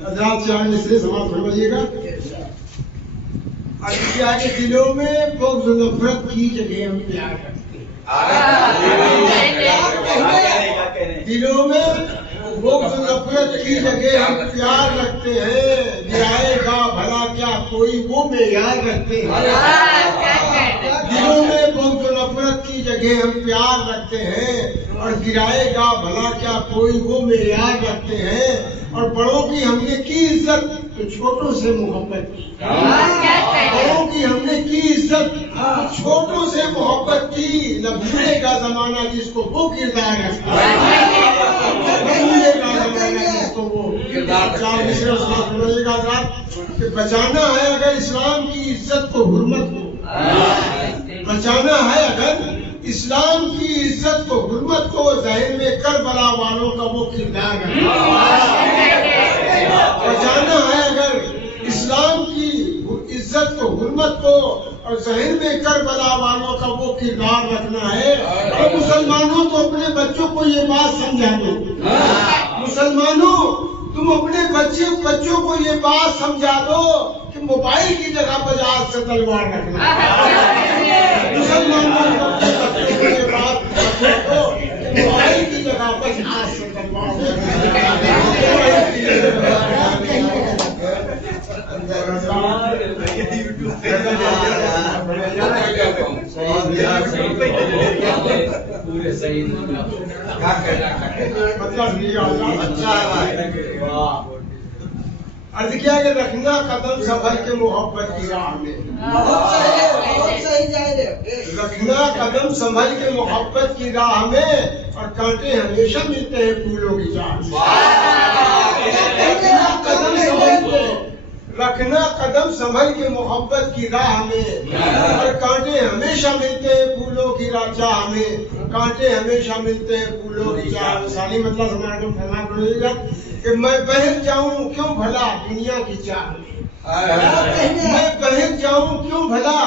हजरात चार से समाप्त फरमाइएगा। क्या के दिलों में बुग़्ज़ नफरत की जगह हम प्यार रखते हैं। दिलों में बुग़्ज़ नफरत की जगह हम प्यार रखते हैं। गिराएगा भला क्या कोई वो मेयार रखते हैं। दिलों में बुग़्ज़ नफरत की जगह हम प्यार रखते हैं और गिराएगा भला क्या कोई वो मेयार रखते हैं। और बड़ों की हमने की इज्जत तो छोटों से मोहब्बत की। बड़ों की हमने की इज्जत तो छोटों से मोहब्बत की। न भूलेगा जमाना जिसको वो किरदार रखता है। न भूलेगा जमाना जिसको वो किरदार समझेगा कि बचाना है अगर इस्लाम की इज्जत को हुर्मत को, बचाना है अगर इस्लाम की इज्जत को हुर्मत को, ज़हन में करबला वालों का वो किरदार बचाना है अगर इस्लाम की इज्जत को हुर्मत को और ज़हन में करबला वालों का वो किरदार रखना है। और मुसलमानों तो अपने बच्चों को ये बात समझा दो। मुसलमानों तुम अपने बच्चों को ये बात समझा दो कि मोबाइल की जगह पर आज से तलवार रखना। मुसलमानों को अपने बच्चों को ये बात दो कि मोबाइल की जगह पर आज से तलवार पूरे सही अर्ज किया कि रखना कदम संभल के मोहब्बत की राह में। रखना कदम संभल के मोहब्बत की राह में और कांटे हमेशा मिलते हैं फूलों की चाह में। रखना कदम संभल के मोहब्बत की राह में और कांटे हमेशा मिलते हैं फूलों की चाह में। कांटे हमेशा मिलते हैं फूलों की चाह में। साली मतलब फरमा पड़ेगा कि मैं बहक जाऊं क्यों भला दुनिया की चाह में। मैं बहक जाऊं क्यों भला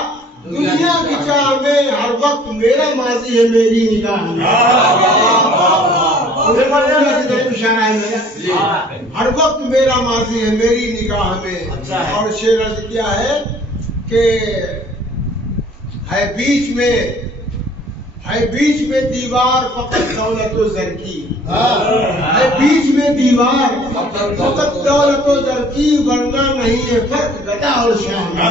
दुनिया की चाह में। हर वक्त मेरा माजी है मेरी निगाह में। हर वक्त मेरा माजी है मेरी निगाह में। और शेर अर्ज किया है कि है बीच में दीवार फकत दौलत व ज़र की। है बीच में दीवार फकत दौलत व ज़र की। वरना नहीं है फर्क गदा और शाह में।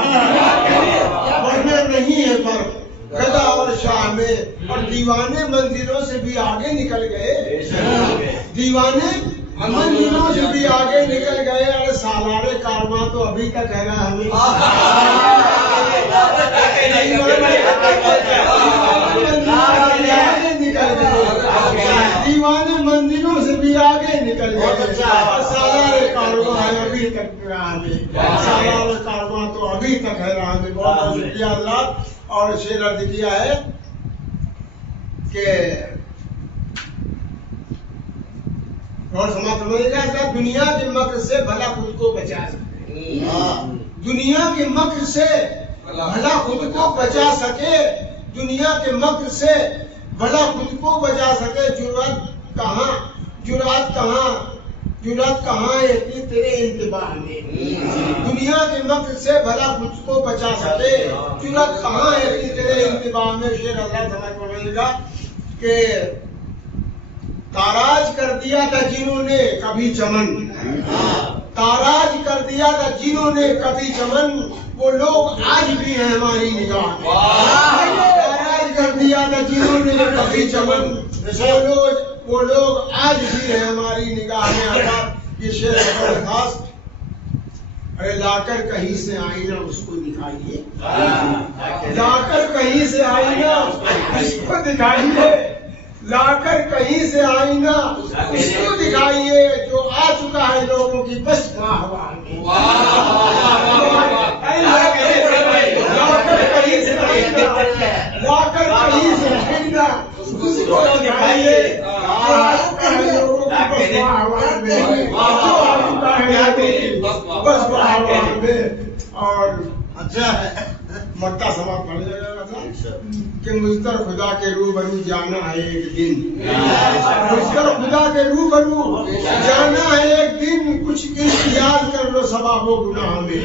वरना नहीं है फर्क गदा और शाह में। और दीवाने मंजिलों से भी आगे निकल गए। दीवाने मंजिलों से भी आगे निकल गए। अरे सालारे कारवां तो अभी तक है ना हमें। निकल गए दीवाने मंजिलों से भी आगे निकल गए। सालारे कारवां है अभी तक राह में। सालारे कारवां तो अभी तक है राह में। बहुत बहुत शुक्रिया अल्लाह। और शेर अर्ज किया है कि और समाप्त दुनिया के मक्र से भला खुद को बचा सके। दुनिया के मक्र से भला खुद को बचा सके। दुनिया के मक्र से भला खुद को बचा सके। जुर्रत कहाँ है इतनी तेरे इंतबाह में। दुनिया के मक्र से भला खुद को बचा सके। जुर्रत कहाँ है इतनी तेरे इंतबाह में। शेर अल्लाह समझ पड़ेगा कि ताराज कर दिया था जिन्होंने कभी चमन। ताराज कर दिया था जिन्होंने कभी चमन। वो लोग आज भी हैं हमारी निगाह में। ताराज कर दिया था जिन्होंने कभी चमन। वो लोग आज भी हैं हमारी निगाह में। ये शेर खास। अरे लाकर कहीं से आईना उसको दिखाइए। लाकर कहीं से आईना उसको दिखाइए। लाकर कहीं से आईना उसको दिखाइए जो आ चुका है लोगों की बस वाह में। लाकर कहीं से आईना उसको दिखाइए लोगों की बस वाह में। और अच्छा है मक्का समाप्त पढ़ जाएगा था कि मुझतर खुदा के रूबरू जाना है एक दिन, मुझतर खुदा के रूबरू जाना है एक दिन, कुछ इम्तियाज कर लो सवाबो गुनाह में।